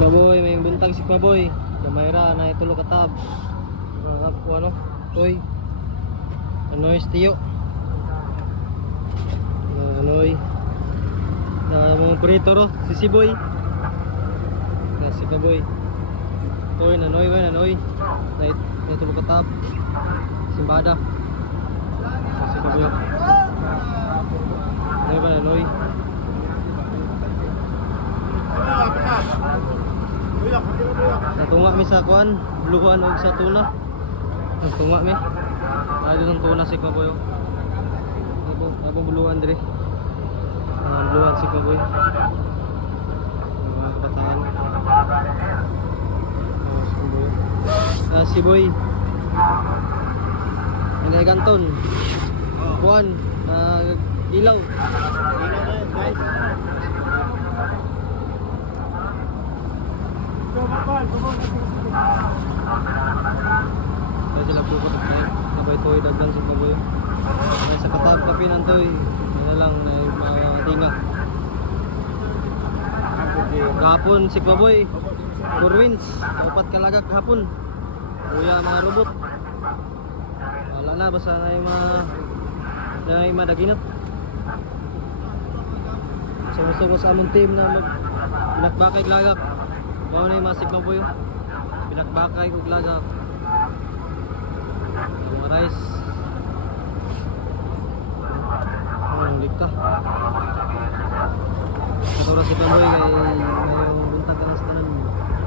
Maboy, may buntag si Maboy. Damayra na itulo katab. Ano? Toy. Anoy stiyo. Anoy. Na mga prito ro, si Siboy. Na si Maboy. Toy nanoy ba nanoy. Na itulo katab. Simbada. Si Maboy. Nanoy ba nanoy. Natunga mi sa kuan, buluhan og sa tuna. Natunga mi. Lalo ng tuna si Maboy. Ako buluhan dire. Buluhan si Maboy. Kapatahan. Si Boy. Ngay kanton. Kuan, ilaw. Kaya sila bukod tayo. Nabay to'y dagang sa Maboy. Kaya sa katab kapi nantoy. Ano lang na yung mga tinga. Kahapon si Maboy. 4 wins. 4 kalagak kahapon. Kuya mga robot. Wala na basta na yung mga madaginat. Sumusungo sa among team na pinakbakay lagak. Bawa na yung masig Maboy. Pinakbakay ug lagak. Mga rice. Ang likta. Katulad si Maboy kay